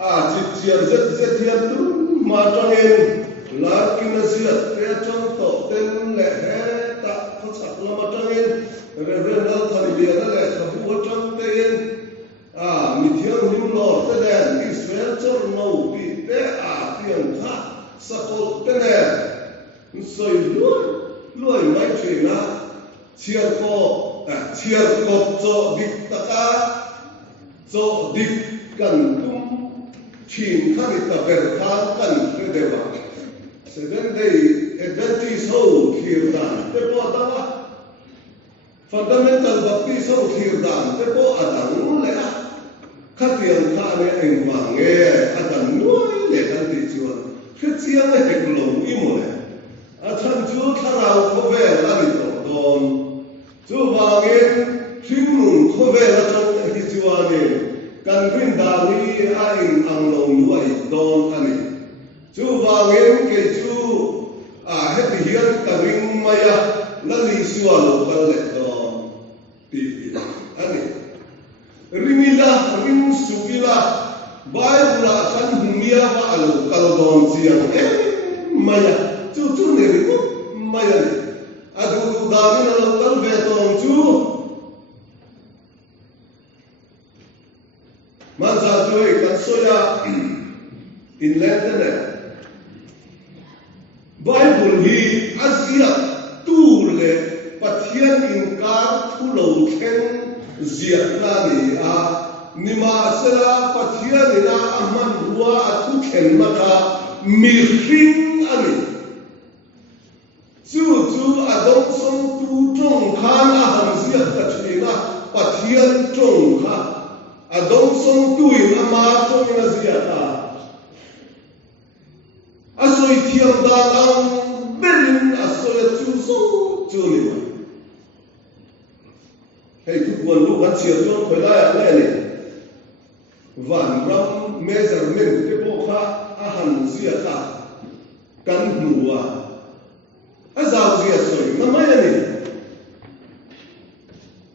chiar zet hian tu ma tangin larkin asiat ke chang to ten le he ta khachak lama tangin reverend al thaliya le khabu chang ten mi thiang nim lo te den Israel chor no bi te tiang kha sakol te ne soi loi mai china chiar ko cho dik taka cho dik kan tum chin khani ta ber khan kan te dewa 7 day Adventist ho khirdan te po ta fundamental baptist ho khirdan te po adang le khatiang kha ne eng wang nge adang nuai le kan ti chuan khchiang le hek lo i mo le than chu tharau ko ve la ni to don chu wangin thingmun ko ve la chang ti chuan ni kan rin da ni a in ang lo nuai don ani chu wangin ke chu he ti hian ka ring maya la li suwa lo kal le don ti ani rimila rim sukila Bible kan humia wa alo kal don siang maya chu ne ri ko maya ni adu da ni lo kal ve don chu man za joy kan soya in lentene Bible hi Asia tu le pathian in kar thu lo khen zia na ni nima sera pathian ina aman ruwa thu khen maka mi hring ani chu adong song tu tong khan ham zia ka china pathian tong kha adong song tu in ama tong na zia ta asoi thiam da ang berin asoi chu so chu ni ma hei tu buan lu kan chia chon khoi la ya le ni van ram measurement te po kha han zia ta kan nuwa azau zia soi na mai ni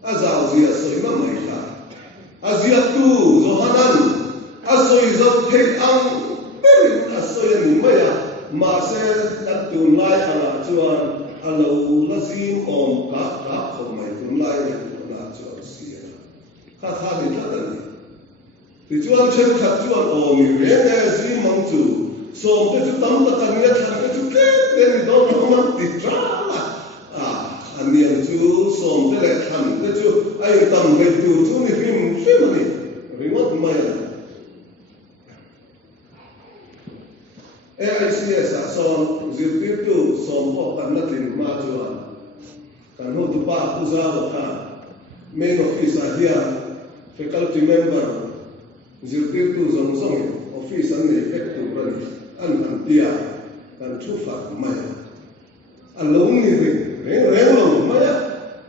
azau zia soi na mai ta azia tu zohanan asoi zo thek ang berin asoi ni maya ma se tak tu lai ala chuan alo lazim om ka khom mai tu lai na chuan sia kha ni ta ni ti chuan chen khat chuan om ni re ne si mang chu som te chu tam ta kan ya than te chu ke te ni do ma ti tra anian chu som te le than te chu ai tam ve tu chu ni rim ni rimot mai AICS son zirtir tu som ho kan natin ma chuan kan ho tu pa ku za ho kha main office here faculty member zirtir tu zong office an ne effective ran an tia kan thu fa mai along ni re lo mai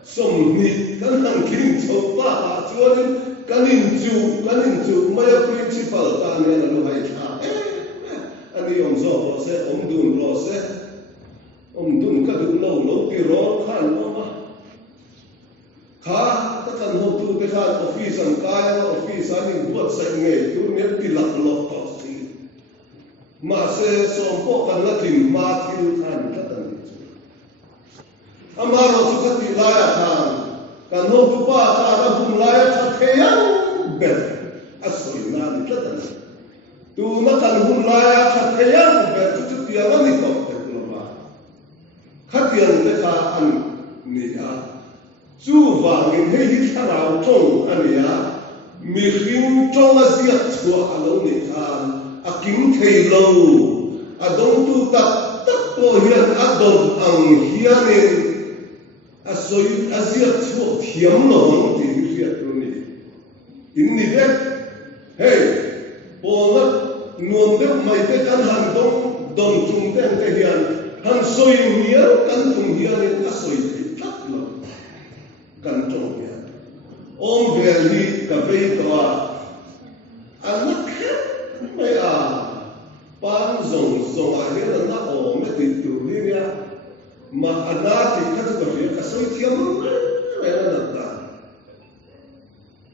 som ni kan han king cho pa chuan kan in chu mai principal ta ne lo hai tha ani om zo lo se om dun lo se om dun ka du lo ti ro khan lo ma kha ta kan ho tu te kha office an kai office an in buat sai nge tu ne ti lak lo to si ma se som po kan la tin ma til khan ta tan ni chu amaro chu ka ti la ya khan kan ho tu pa ta na bum la ya tha the yang be asoi na ni ta tan tu na kan hun la ya tha the yang be chu ti ya ni to te lo ma khatian te kha an ni a chu wangin hei hi tharau tong ania mi hring tong a zia chua alo ni khan a kim thei lo adong tu tak po hian adong ang hianin asoi azia chua thiam lo hong ti ria tu ni in ni de hey pol nuam de mai te kan han dong chung te hian han soi mia kan chung hianin asoi thak lo kan chong ya om veli ka ve to anak mai pan zong a hian na o me ti tu ni ya ma anati ka tu ka ka soi thiam mai na ta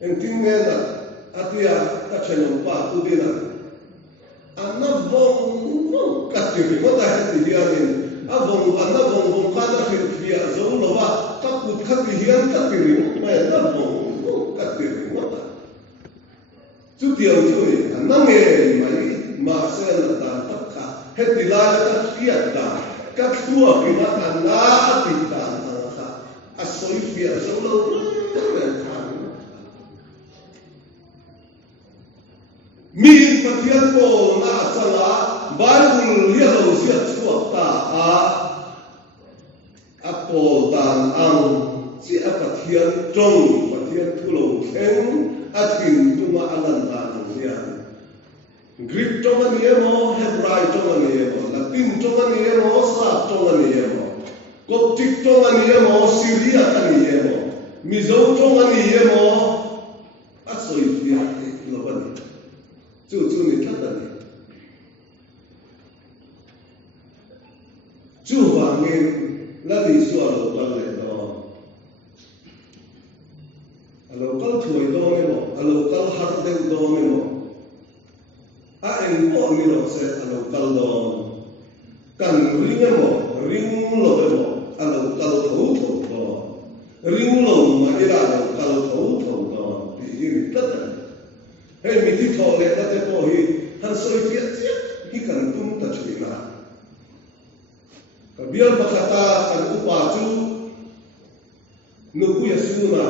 en tin ne na atia ta chenon pa tu dina vong ka ti ko ta ti hianin a vong ka na fia zo lo wa ka kut kha ti hian ka ti ri ma na vong ka ti ri ma ta chu tiao chu ni na nge mai ma se na ta ta kha he ti la ka fia da ka tua ki na ta na ti ta na kha a soi fia zo lo min pathian ko na changa Bible hialo sia chuak ta a pol dan ang si a pathian trong pathian thulo kheng a tin tuma alan dan sia Greek trong ani emo Hebrew trong ani emo Latin trong ani emo Slav trong ani emo Coptic trong ani emo Syria ani emo Mizo trong ani emo a soi fia lo bani chu ni thắt ani chu wangin la di suwa lo kal le do alo kal thui do ne mo alo kal har de do ne mo a en po ni lo se alo kal do kan ring mo ring lo mo alo kal tho tho do ring lo ma ira lo kal tho tho do ti ni thắt hey mi ti tho le ta te po hi han soi tiat tiat hi kan tum ta chui na ka bial pakata kan upa chu nu ku yasuna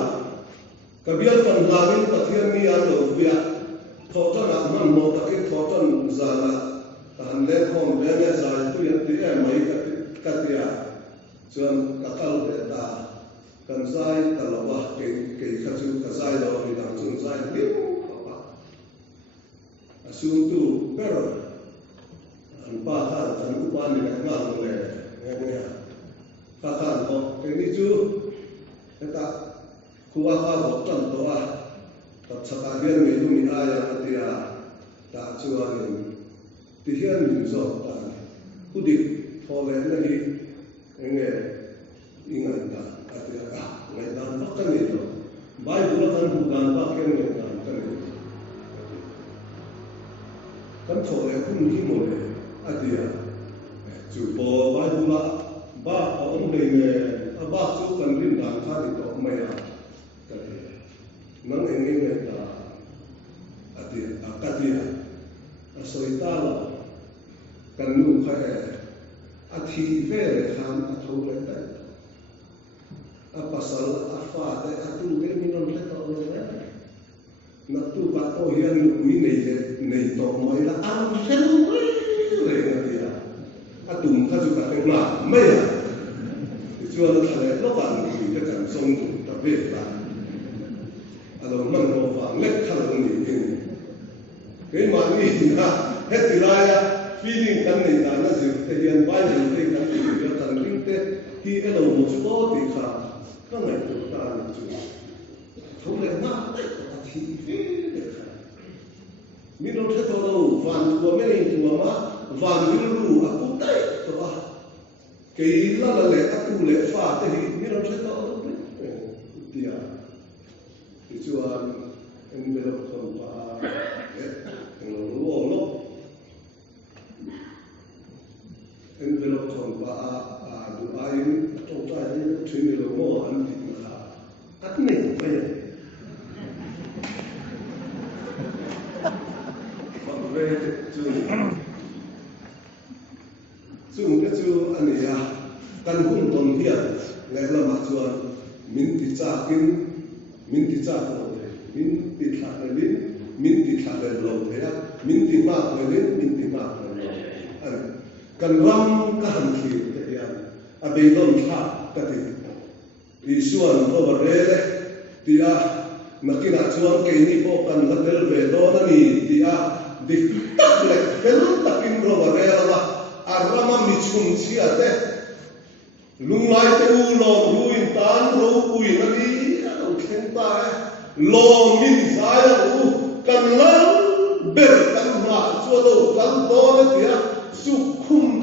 ka bial pan lamin pathian ni an lo bia tho ta na man mo ta ke tho ta za la ta han le khom be ne za tu ya ti ai mai ka ti ya chuan ka kal de ta kan zai ta lo ba ke kha chu ka zai lo ni dang chung zai ni asum tu per an pa ta kan upa ni ka ngang le nghe ta kan ko ke ni chu ta kuwa ka bo tan to a ta chaka hian me lu ni aya atia ta chuan ti hian ni zo ta ku di tho le na ni nge inga ta atia ka ngai dan pa ka ni to bai bu kan bu dan pa ke nge dan ka ni kan tho le ku ni mo le atia chu po bai bu la ba ông này nè ba chú cần rim đàn pha thì có mày à cái nắng anh ấy người ta cái gì soi ta là cần nu phải thi về khám thâu lên đấy pasal pha đấy tu cái mình nói là tao nói đấy nó tu bắt tôi hiện quý này tao nói là ăn sen rồi cái gì tụm ta chụp cái mà mấy à chưa là thằng nó bạn thì cái cảm xúc đặc biệt là rồi mình nó phản lệch thằng nó nhìn cái mà đi là hết từ lại feeling cái này là nó sự thể hiện vai trò cái này thì cái thằng kinh tế khi cái đầu một số thì cả các ngày chúng ta chụp không lẽ mà thì mình đâu thấy đâu vàng của mấy của mà vàng như lù à cũng đấy rồi cái là lệ các tu lệ pha thì mình đâu thấy đâu đấy thì cho em bây giờ còn ba em lúa lốc em bây giờ còn ba đủ ai trong tay chuyện này là mua ăn thịt là cắt này bây giờ về chú cái chú anh ấy căn hung tồn thiệt ngày là mặc chuan min ti cha rồi min ti thạc lên min ti thạc lên lâu thế á min ti mạc lên anh căn ram cái hành khí thế à bây giờ thạc cái gì đi xuân over there thì mà khi nào chuan cái này có căn lắc về đó là gì thì di tak lek fel takin roba rela arama michum siate lunglai te u lo ruin tan ro ui na di khen ta lo min sai u kan la ber kan ma chu do kan do na tia su khum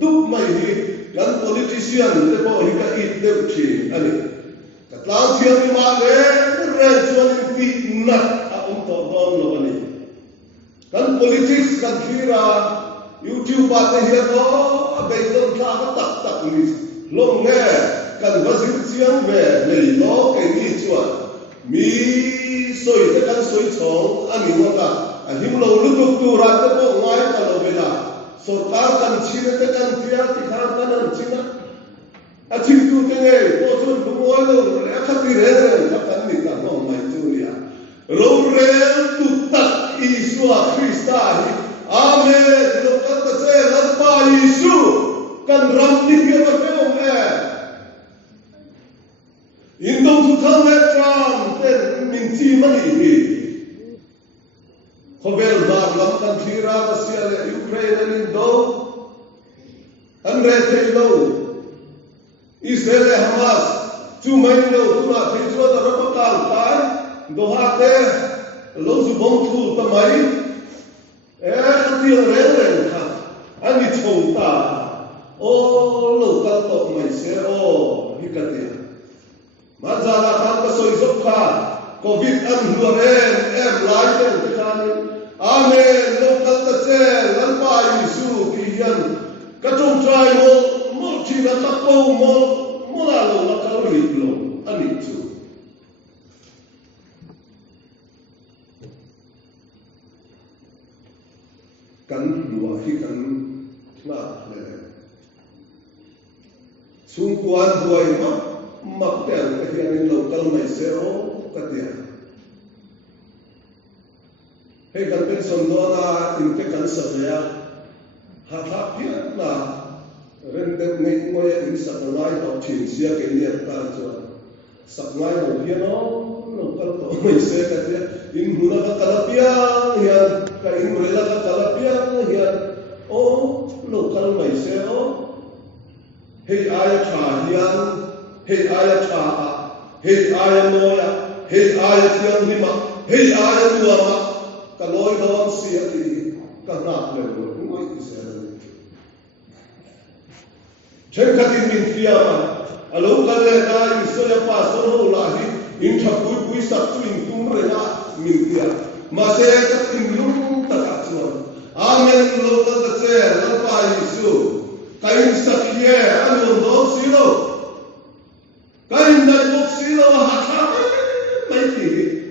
du mai hi kan politician te bo hi ka it te chi ani ka tlang thiam ma le re chuan ti na a to don lo ani kan politics kan khira YouTube te hian o bei ton tha ka tak ni long nge kan vasil chiang ve lei lo ke ni chuan mi soi te kan soi chong ani mo ta a him lo lu tuk tu ra te ko ngai ka lo vela sarkar kan chine te kan tia ti kha kan an china a chin tu te nge ko chun bu mo lo a khati re ka kan ni ka no mai chu lia ro re tu tak Isua Krista amen lo kan ta che lan pa Isu kan ram ni ke ba pe om e in dong tu thang e tram ten min chi mani hi khovel ba lam kan thira Russia le Ukraine in do an re the lo Israel le Hamas chu mai lo tu na the chu da ro ka kai do ha te lo zu bom thu ta mai e ti re re kha ani chou ta o lo ka to mai se o hi ka ti ma za la kha ka soi zop kha covid an lu em lai te ti kha ni amen lo ka ta che lan pa Isu ti yan ka chung trai mo chi na ta ko mo la lo la ka ri lo ani chu kan lua hi kan na le chung kuan huai mak tel ka hian in local mai se o ka dia he kan pen son do na in te kan sa ya ha hian na ren te nei mo ya in sa lai do chin sia ke ni ta cho sa ngai ho hian o local to mai se ka dia in huna ka kalapia hian ka in rela ka kalapia hian o local mai se o hei aya cha hian hei aya cha hei aya noya hei aya thiang hima hei aya nuama ka loi don sia ti ka nak le ngoi ti se chen ka tin min thia ma alo ka le ka in so ya pa so no la hi in tha pui sak tu in tum re na min thia ma se ka tin lum ta ka chuan amen lo ka ta che la pa Isu kain sakye anu do silo kain da do silo ha tha mai ti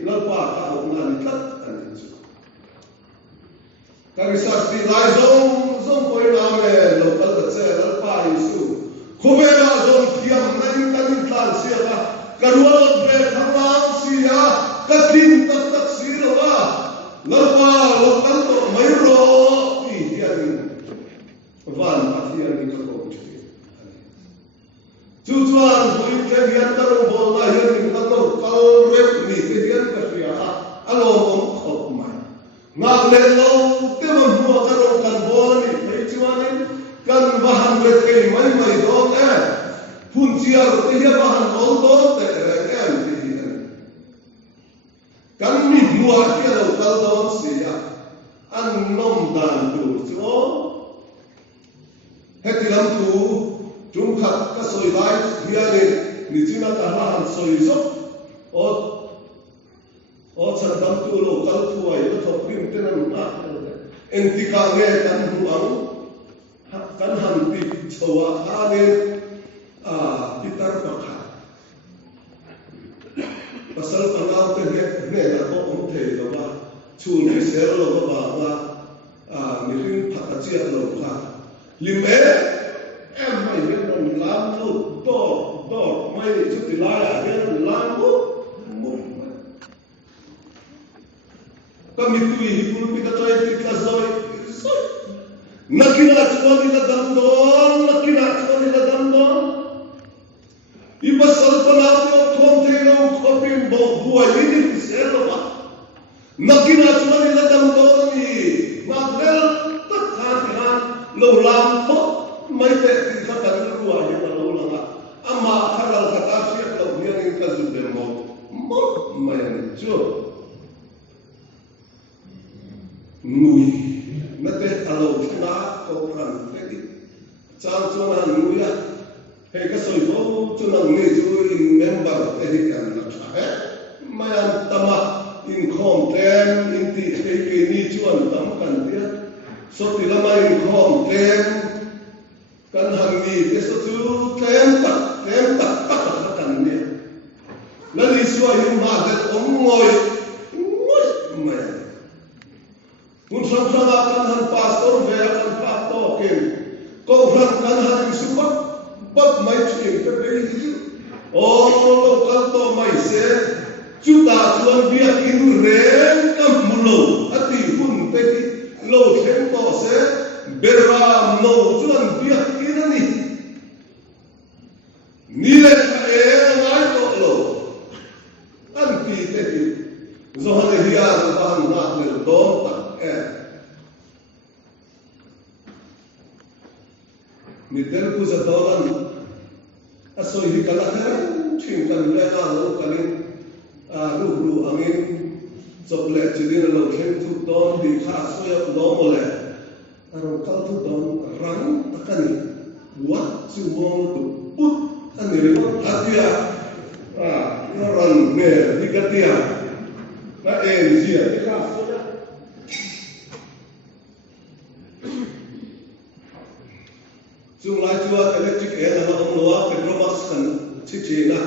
la pa ka o na ni tat an chu ka ri sa sti lai zong poi na me lo ka ta che la pa Isu khobe la zong thiam na in kan tlan sia ka karual be khang sia ka tin tak silo wa la pa lo kan to mai ro ti hian van hian ni ka ko chi chu chuan hui ke hian ta ro bol na hian ni ka to kal re ni ke hian ka ria alo om khop mai ngak le lo te man hu ka ro kan bol ni thei chuan kan vahan re ke mai do e phun chiar te hian vahan bol do te re em ti hian kan mi lua ke lo kal do sia an nom dan tu chu heti lam tu chung khat ka soi lai hian ni china ta han soi zo o chan dam tu lo kal tu ai lo thop rim te nan na en ti ka nge kan hu ang kan han ti chowa ha ne pitar pakha pasal panau te ne na ko om the lo ba chu ni ser lo ba ni ring phat a chia lo kha lim em mai hian non lam lo do mai chu ti la ya hian lam mu ka mi tu hi pul pi ka toy ti ka zoi nakina chuan la dam don i basal pana to thom the lo khopin bo buai ni ti se lo ba nakina chuan la dam don ni ma rel tak khan lo lam tho mai te ti kha ka ruwa ya lo la ama khalal ka ta sia lo ni ni ka zu de mo mai ni chu nui na te alo na ko kan te di chang chu na nuya he ka soi bo chu na ni chu in member te hi kan na tha he mayan tama in khom tem in ti he ke ni chuan tam kan số tỷ là mai không kem căn hàng gì cái số chú kem tắc các căn này nó đi xua hình mà cái ông ngồi mày muốn sang căn hàng pastor về căn pastor kim câu rằng căn hàng su bắt mày chuyện cái đấy chứ ô căn to mày sẽ chúng ta chuẩn bị in rèn cầm mulu ati hun te lo thêm to sẽ beram no chuẩn bị in ani nile cái ngai to lo an ti te zo hane hiya ban na le don tak mi tel ku za dolan asoi hi kala kha thing kan le na lo kalin ru angin chocolate chidin lo khem thu don di kha soya do mole aro kal thu don ran takani wa chu mo tu put ani le hatia no ran ne dikatia na zia di kha soya chung lai chua electric air na ong loa petromax kan chi na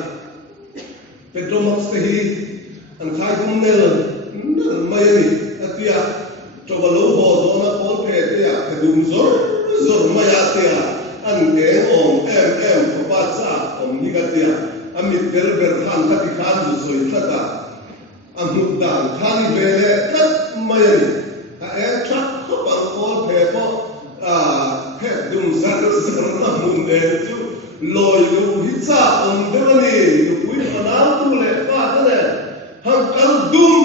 petromax te hi an khai hum nel mai ni atia to lo ho do na pol pe te a kedum zor mai atia an ke om ko pa sa om ni ga tia amit ber khan khati khan zu soi thata amut dan khani vele kat mai ni a truck ko pa pol pe ko pet dum zar na mun de chu loi lu hitsa om de ni lu pui na tu le pa ta le hang kal dum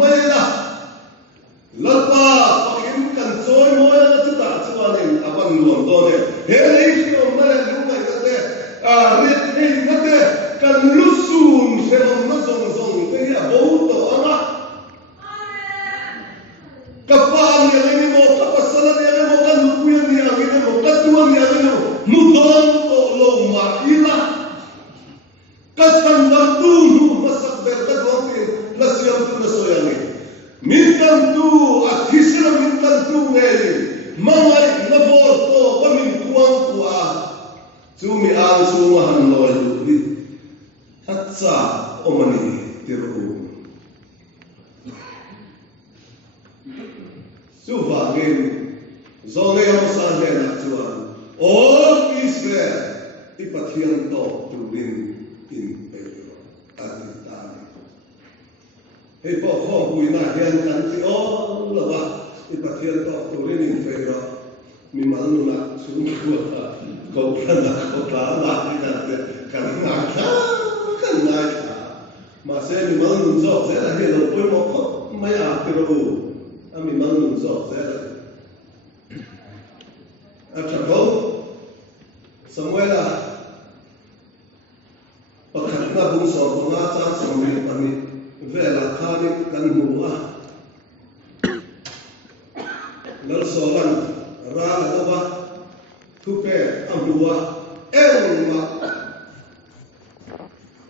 mai la lapa pakin kan soi moi la chu ta chu ani aban luang do ne he le chi om na le lu mai ka te rit ni na te kan lu sun se om na zong te ya bo to ama kapal ni mo kapasala ni mo kan lu pu ni ani mo ka tu ni ani mu don to lo ma ila ka kan dam tu masak ber ka don ti la siam tu na soyani mintan tu akhisra mintan tu ngeli mangai na bor to pa min kuang tua chu mi ang chu ma han loi lu ni hatsa omani tiru chu va gen zone ya sa he na chuan all Israel ipathian to turin in Pedro aditani he po kho bui na hian kan ti o lo wa ipathian to turin in Pedro mi mal nu na chu ku ko ka la ni na te kan na kha ma se mi mal nu zo se la he lo poi mo ko mai a Pedro ami mal nu zo se la Atau Samuela pakhat na bung so nga cha somri pani vela khani kan huwa lal solan ra la ba thupe amhuwa elma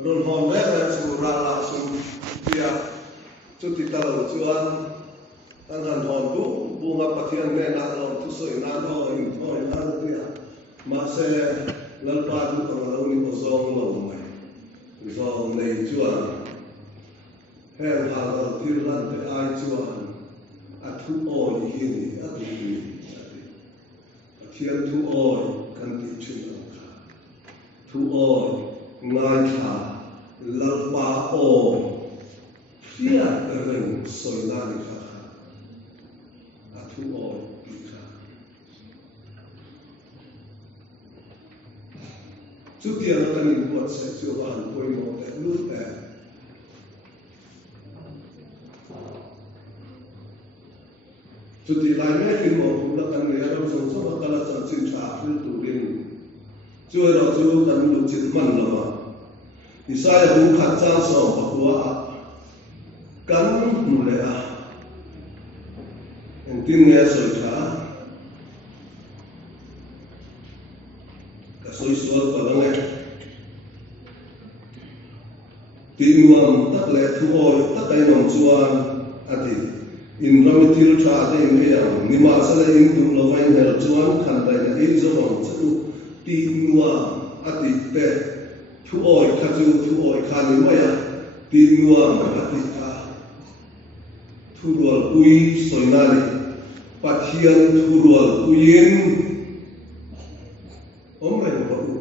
ron hon le chu ra la su dia chu ti ta lo chuan an han hon bu nga pathian ne na lo tu soi na do in thoi na dia ma se lal pa tu ko lo ni ko zong lo mai zong nei chuan her ha lo ti lan te ai chuan a thu o ni hi ni a tu ni a thian thu o kan ti chin lo kha thu o ngai kha lal pa o phia reng soi na ni kha thu oi ikha chu tia na kan in buat se chu an poi mo te lu te chu ti lai me in mo la kan ne ram song so ka la san chin cha hu tu rin chu ro chu kan lu chin man la ma Isaya hu khat cha so ba kwa kan mu le a en tin nghe soi tha ka soi sual pa lang tin nuam tak le thu oi tak ai nom chuan ati in ramitil tha de me ya ni ma sa le in tum lo vai hel chuan khan dai na ei zo bang chu ti nuwa ati te thu oi kha chu thu oi kha ni ma ya ti nuwa ma ati kha thu rual ui soina ni pathian thu rual uin om mai ba u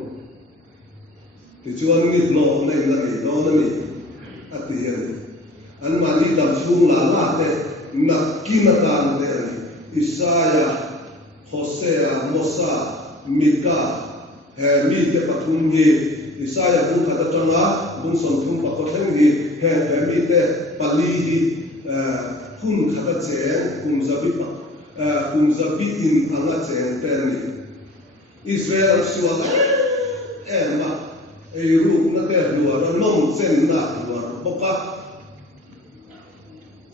ti chuan ni lo nei na ni lo na ni ati yan an ma ni dam chung la la te Nakinatan dari Isaya, Hosea, Mosa, Mika, Hemi te patungi Isaya pun kata tengah pun sontung pakotengi Hemi te palihi pun kata ceng kumzabi in angat ceng terni Israel sual emak eru na te luar nom sen na luar boka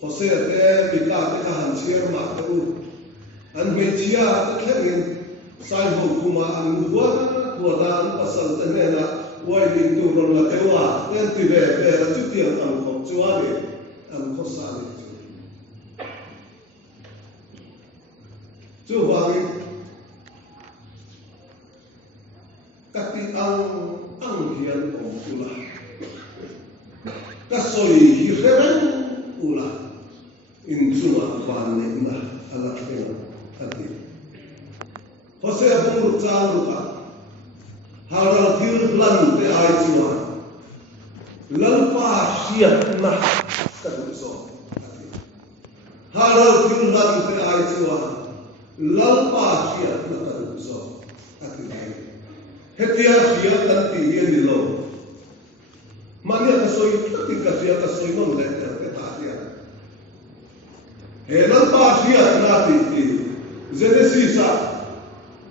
Hosea te Mika te kahan siar mak te u an metia te kengin sai ho kuma an huan pasal te nena wai ling tu ron la te wa ten ti be ra tu ti an ko chuani an ko sa ni chu wangi kati ang hian o ula kasoi hi kheren ula in cuma van na alat yang hati. Hosea pun ruka halal tir lan te ai cuma lalpa siap na kaduso hati. Halal tir lan te ai cuma lalpa siap na kaduso hati. Hetia siap nanti yang di lo. Mania kasoi ketika siap kasoi non letter ketahia. Helan pasir nanti Genesis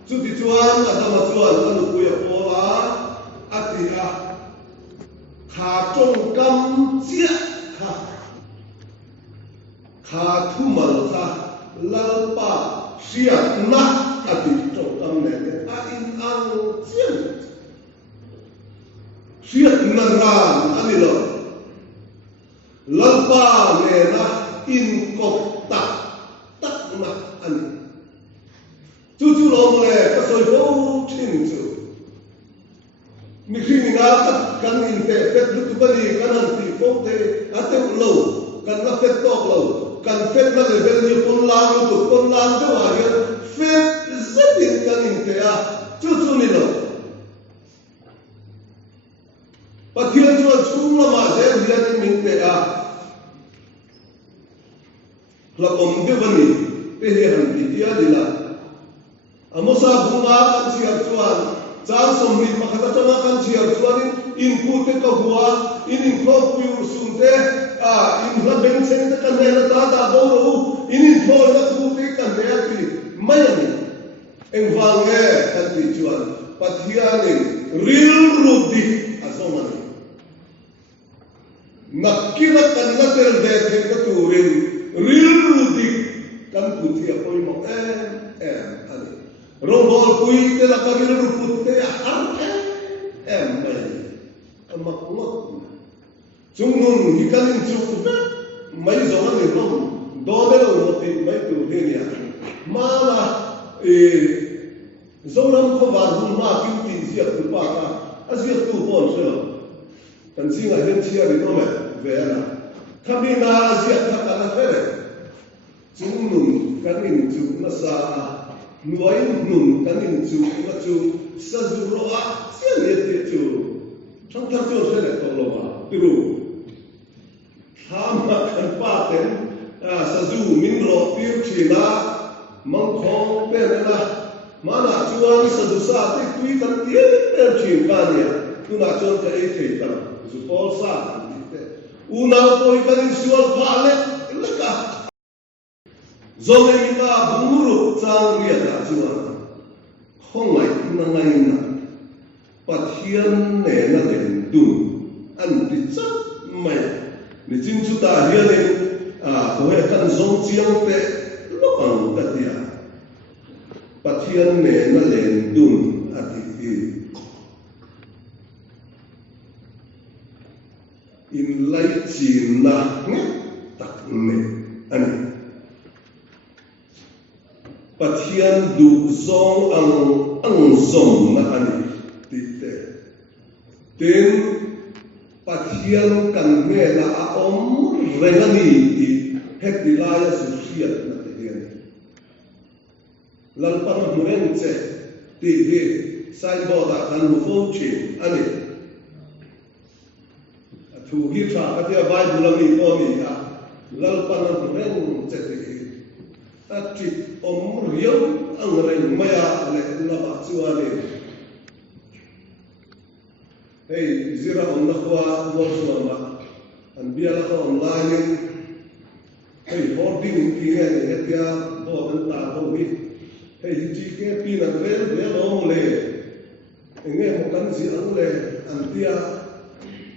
cuti cuan atau cuan anu kuya pola atia kacung kam cia katumal ka lalpa siap nak ati congkam nene ain ang cian siap naran anilo lalpa nena in kok tak nak ani cucu lo mulai kasoi ho chin cu mikri nga tak kan inte fet lutu bani kanan ti fote ate lo kan la fet tok lo kan fet na level ni pon lang de wa ya fet zetin kan inte a cucu ni lo pathian chu chung la ma je hian min te a Lakom de bani pehan dia dila amosa bunga kan siap cuan jang somni makata tama kan siap cuan input te kahua in klop pur sunte in la benchen te kan mena ta boro in thol na ku te kan meati mayani engwange kan ti cuan pathianin real rudi azomani nakira kan nater de te katurin real rudi kan putih apa yang mau ani rombol kui te la kami ruput te har mai amak sungun hikanin cu mai zaman ni rom dole lo moti mai tu dia mala zolam ko varun ma kinti zia tu pa ka azia tu pon so kan singa hen sia ni nome vera kami na azia ta kana fere Nun kanin cu nasa nuain nun kanin cu na cu sazuroa sian yete cu chang chang cu sele toloma tiru hama kan paten sazu minro tir china mangkhong penela mana cuan sazu sa te tui kan tie ter chin kania tuna chon ka e te ta zu pol sa una poi kanin sual pale leka Zole kita bunguru cang ria ta cuan hongai nangai na pathian ne na den dun an ti chap mai ni chin chu ta hian ni ko he kan zong chiang te lo pang ta tia pathian ne na len dun ati in lai chin na tak ne ani Pathian du zong ang zong na ani tite tin pathian kan me na aom rengani ti het dilaya susiat na tiyan lalpan muren che ti hi sai bo da kan lu fo chi ani thu hi tra ka ti bible ni ko ni ha lalpan muren che ti Ati riau ang reng maya le laba chuani hey zira on na kwa chuama an biala ko online hey hoarding ki ne hetia bo an ta bo hi hey ji ke pi na re le lo le enge mo kan si ang le an tia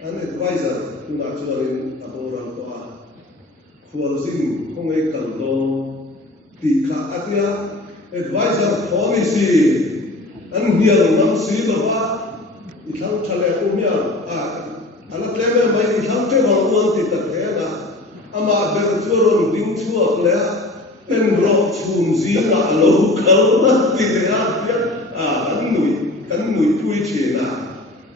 an advisor na chuani aboran ko a khualsing khongai kal lo Tika atia advisor policy an hial nam si baba ithang thale umya alat lebe mai ithang te bang uan ti ta thena ama ber churon ding chuak le pen ro chum zi na lo khal na ti te a tia an nui pui chi na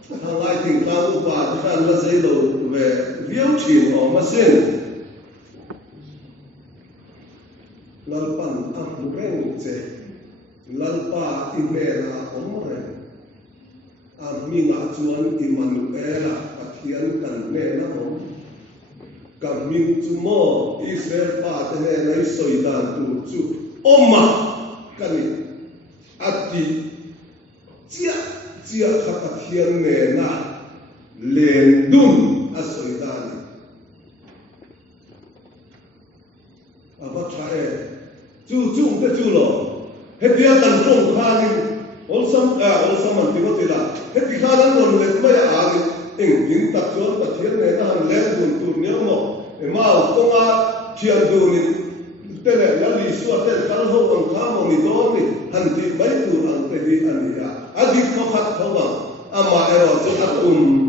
thang ai ting ka u pa khan la sei lo ve viau chi o ma sen lalpan amureng che lalpa imela omreng aminga chuan Immanuela pathian kan me na mo kamin chumo Israel pa te nei soidan tu chu oma kani ati chia kha pathian me na len dun asoidan aba trae chu te chu lo hetia kan song khani olsam an timotila heti khanan on let mai a eng ding tak chuan pathian ne na han len dun tur ne mo e ma ko nga thian du ni tele la li su ate kal ho on kha mo ni do ni han ti mai tu an te di an ya adi ko khat tho ba ama ero chu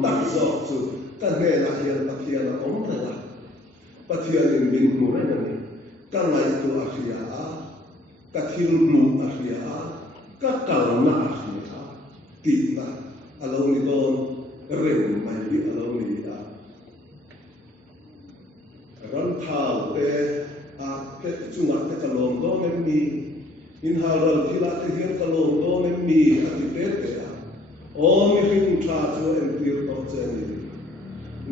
tak so chu ta ne la hian pathian om la pathian in bin mu re ni kan lai tu akhia kathil mu akhia ka kalna akhia titna alo ni don rem mai bi alo ni da ran thal te te chunga te kalom do men mi in halal thila te hian kalom do men mi ati te te o mi hin tha chu en tir to chen ni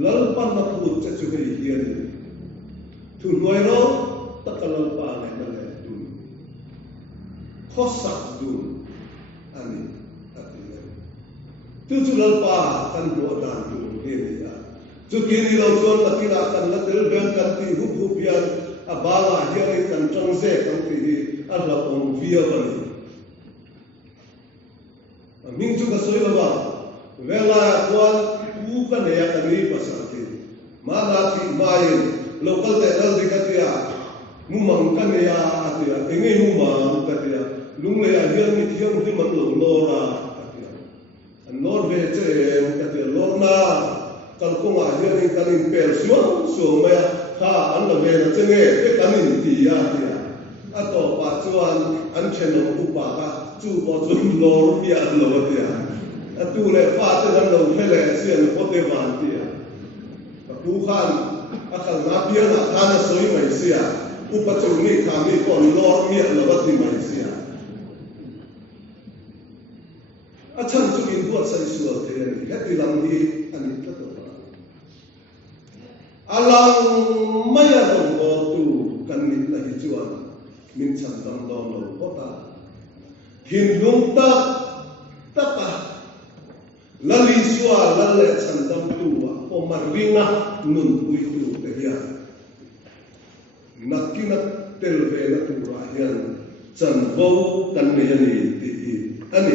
lal pan na pu che chu hi hian ni thu noi ro ta kalal pa ne na le tu khosak du ani ati le tu chu lal pa kan bo dan tu he ni ya chu ki ni lo chon ta kila kan la tel ben kan ti hu hu pian abala hian kan chong se kan ti hi ala on via ban ming chu ka soi la ba vela kwan u ka ne ya kan ni pasati ma na ti mai local te dal dikatia mumang kan ya atia engei mumang katia lungle ya hian ni thiam hi man lo lora katia an lor ve che katia lorna kal ko ma hian ni kan in per so me ha an la ve na chenge te kan in ti ya tia ato pa chuan an cheno upa ka chu bo chu lor ya lo tia atu le pa te dan lo phele sian ko te van tia ku khan akal na pia na kana soi mai sia upachu ni khami ko lor mi la wat ni mai sia achan chu in buat sai sual te ni heti lam ni ani ta to alang maya dong go tu kan ni la hi chuan min chan dam dom lo kota hin lung ta ta lali suwa lalle chan dam tu o marringa nun ui tu te ya nakina telve na tu rahian chan vo kan ne ni ti ani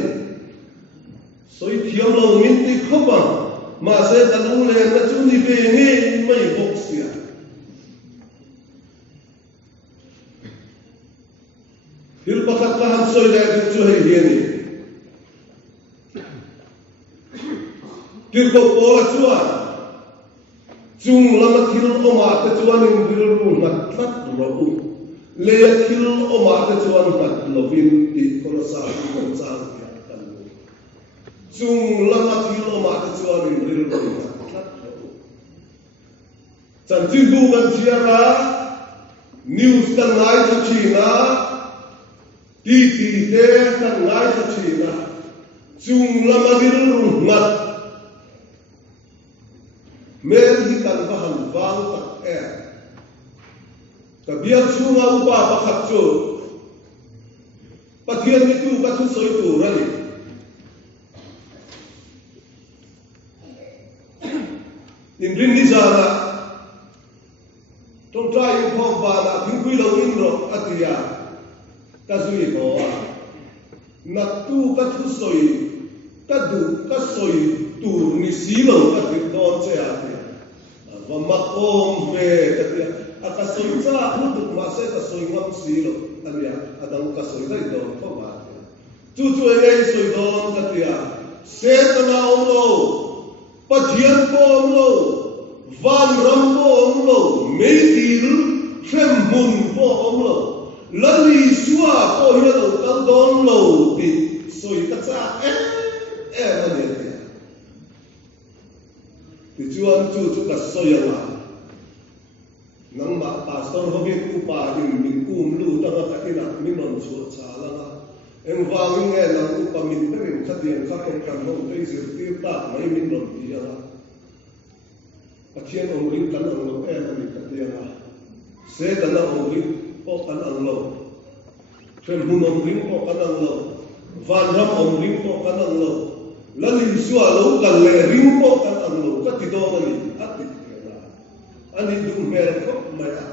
soi thiam lo min ti khopa ma se tanu le na chu ni ve nge mai box ya hil pakhat ka han soi le chu he hiani tir ko pola chuan chung lama thil oma te chuan in bil ru na tlat ro u le kil oma te chuan mat lovin ti kono sa ko chang ya kan chung lama kil oma te chuan in ril ro mat chan tin du kan chiara news kan ngai tha china ti te kan ngai tha china chung lama ril ro mat mer hi kan va han wang tak ka biar chunga upa pakhat chu pathian mi tu ka thu soi tu rani in rin ni jara tong trai u phok ba la thing kui lo in ro atia ka zui ho na tu ka thu soi ka du ka soi tu ni si lo ka ti don che atia va ma om ve ka tia akasoi cha huduk mase ka soi ngam silo ania adang ka soi dai do ko ba chu ei soi don ka tia se tana omlo pathian ko omlo van ram ko omlo meitir threm mun ko omlo lali suwa ko hian lo kal don lo ti soi ta cha mania ti chuan chu ka soi ala nang ma pastor hobi ku pa in min lu ta ka ina min non chu cha la na em wang nge na ku pa min te rin kha tian kha kon kan ho te zir ti ta mai min non ti ya pathian ong ring kan ang lo ani ka tia na se ta na ong ring ko kan ang lo thren hun ong ring ko kan ang lo van ram ong ring ko kan ang lo lalin suwa lo kan le ring ko kan ang lo ka ti do ni ati ani du mer ko maya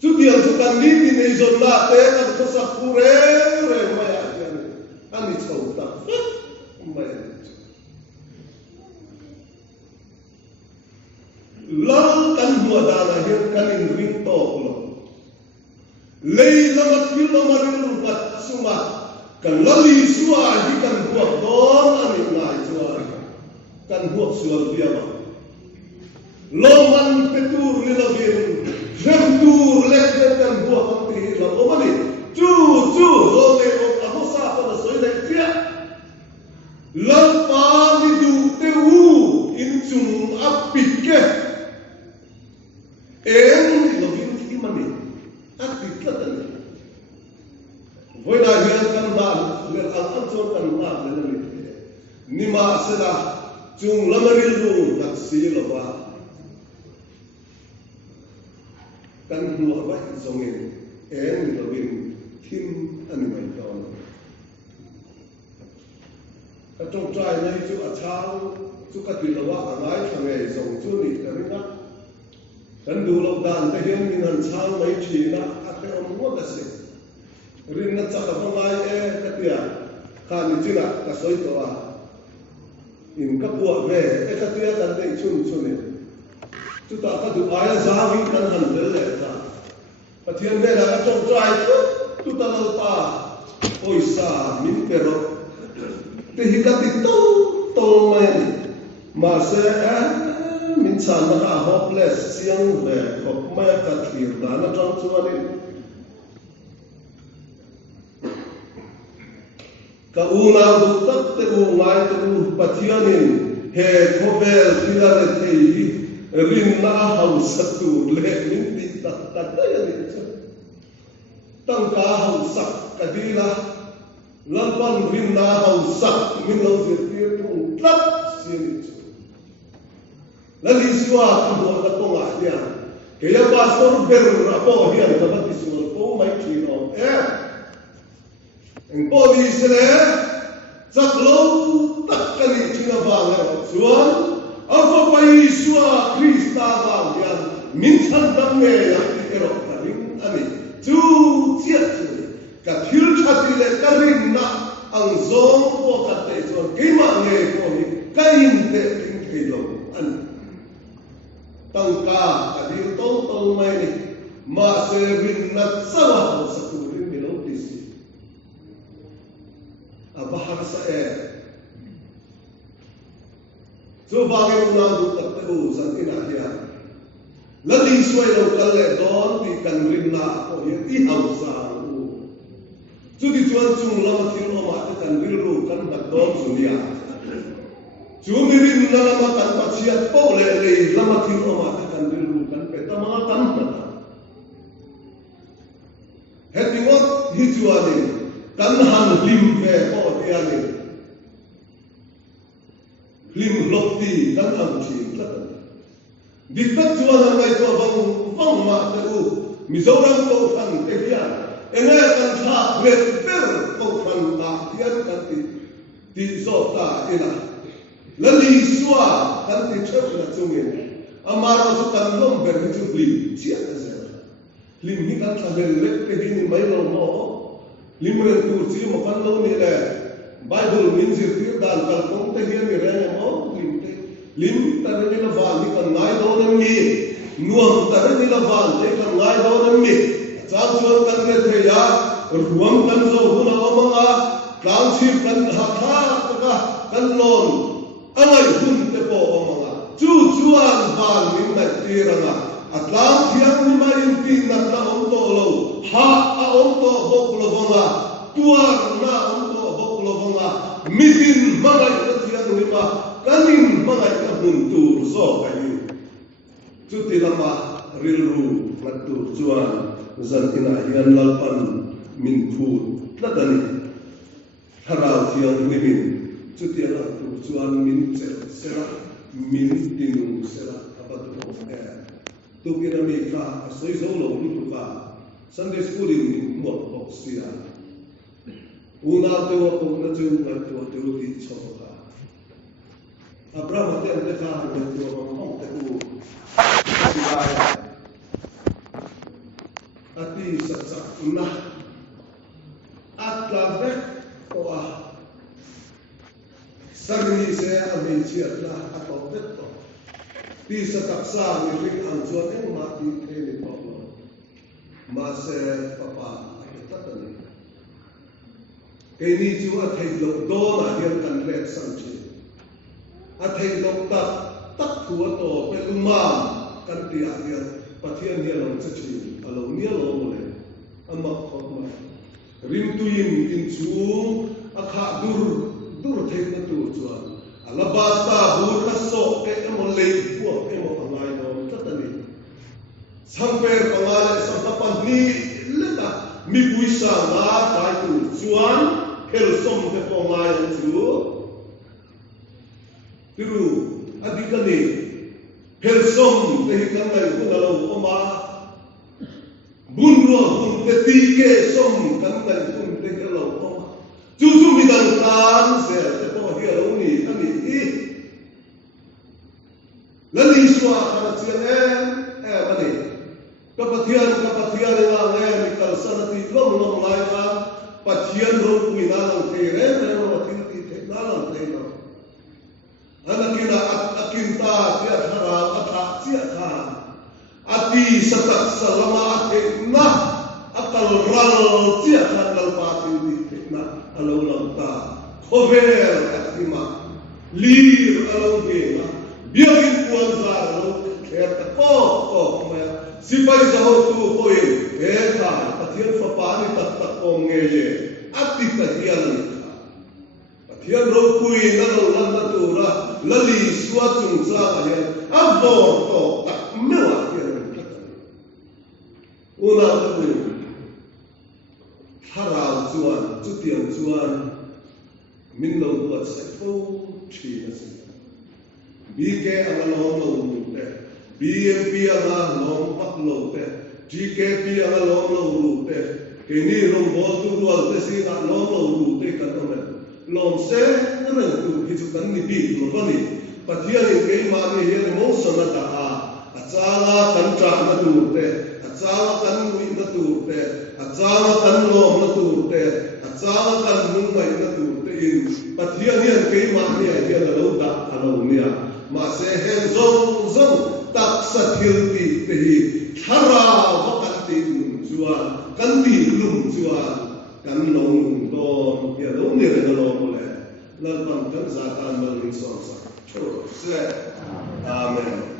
chudian su kan ni ti nei zon la te kan ko sa pure re maya ani chau ta maya lal kan bua da la hian kan in ring to lo lei lamat yu lamarin rupat suma kan lali suwa hi kan buat don ani ngai chuan kan buat sual dia ba loman petur lilavin jam tur lek kan buat ti la omani chu lo le o amosa pa na soi le tia lan pa ni du te u in chung apike lovin ti mani apik la tan voi na hian kan ba le an chon kan ba le ni ma sela chung lamaril ru tak si lo ba kan lu ba zongin lovin tim ani mai don ka trong trai nei chu a chang chu ka ti lo wa angai thange zong chu ni ka ringa kan du lo dan te hian min han chang mai chi na a te om mo da se rin na cha ka ngai ka tia ka ni china ka soi to a in ka buat ve ka tia kan dei chun ni tu ta ka du aya za wi kan han del le ta pathian ve la ka trong trai tu ta lo ta oi sa min pero te hi ka ti to mai ma se min chan na ka hopeless siang ve khop ma ka thir da na trong chuan ni ka una du tak te u ngai te u pathianin he khovel thila le thei rin na hau satu le min ti tak tak da ya ni tang ka hau sak ka dila lampan rin na hau sak min lo zir ti tu tlap sin la li siwa ku do ka to nga dia ke ya pastor ber ra po hian ka ba ti sul ko mai thi no en body sele zaklo takkani thina bang chuan alfa pai suwa krista bang yan min than dam me ya ero karin ani chu chiat ka thil thati le karin na ang zong po ka te chuan keima nge ko ni kain te tin thilo an tangka adil tong mai ni ma se rin na sawa sa turin ni lo ti bahar sa so bagay unang dutak te san ina hiya la li suai lo kal le don ti kan rin na ko ye ti hau sa u chu ti chuan chung lama thil o ma te kan ril ru kan dak don chu nia chu mi rin na lama kan pa chia po le le lama thil o ma te kan ril ru kan pe ta ma kan ta heti wat hi chuani kan han lim ve po ti ani lim lop ti kan han chin la di tak chuan ngai to bang ma te u Mizoram ko than te hian enge kan tha vet ver ko than ta hian kan ti so ta ina la li suwa kan ti chep na chungin amaro chu kan lom ber ni chu lim chia ta se lim ni kan tha ber lek te hin mai lo mo lim re tu chi mo kan lo ni le Bible min ji ti dan kal kong te hian ni re mo lim ta ni la va ni kan ngai do na mi nuam ta ni la va ni kan ngai do na mi chang chuan kan re the ya ruam kan zo hu na omanga tlang chi kan ha tha ka kan lon angai hun te po omanga chu chuan van min na ti ranga atlang thiang ni mai in tin na la om to lo ha a om to bok lo wanga tuar na om to bok lo wanga midin mangai ta thiang ni ma kanin mangai ka hun tur so ka yu chu ti lama ril ru na tur chuan zan ina hian lalpan min phut tlatani tharau thiang ni min chu ti la tur chuan min chel sera min tinu sera abatu e tu kina mi kha soi zo lo ni tu ka Sunday school in mo bok sia una te wa ko na chu na tu te lu ti cho ka Abraham te te ka na tu ma hong te u ati sa na atla ve ko a sarni se a mi chi atla ato te to ti sa taksa ni ring an chuan en ma ti te ni ko ma se papa ta ta ni ke ni chu a thei lo do na hian kan lek sang chi a thei lo tak thua to pe luma kan ti a hian pathian hian lo cha chi alo ni lo mo le amma ko ma rim tu in chu a kha dur thei na tu chuan alabasta bu khaso ke mo le pu ke mo ngai no ta ta ni samper pangale sampapan ni leta mi puisa na kai tu chuan hel som te po ngai chu tiru adikani hel som te kan ngai ku na lo oma bunro bun te ti ke som kan ngai kun te ke lo oma chu mi dan kan se te po hi lo ni ani i la li swa kana chian bani kapathian la nge mi kal sanati long lai ka pathian ro kui na lang the re ro tin ti the na lang the no anakina akinta tia thara atha tia kha ati satak salama the na akal ral tia kha dal pa ti the na alo lang ta khover atima lir alo ge na biakin puan za ro kher ta ko ma sipai zaho tu koi ka pathian fa pani tak ko ngeye ati pathian pathian ro kui na lo na tu ra lali suwa chung sa ya avo to tak mewa hian una tu harau chuan chu tiang chuan min lo buat sai fo thi na si bi ke amalom lo te BMP anga long pak lo te GKP anga long lo ru te kini long bol tu dual te si na long lo ru te kan ome long se na tu hi chu kan ni bi lo bani pathian in ke ma ni hian mo sana ta achanga kan tra na tu te achanga kan ui na tu te achanga kan lom na tu te achanga kan mun mai na tu te in pathian hian ke ma ni hian lo da alo nia ma se hen zong tak sathil ti te hi thara wa kan ti chua kan ti lum chua kan long don ya lo ni le lo mo le la pan kan za kan mal ni so sa cho se amen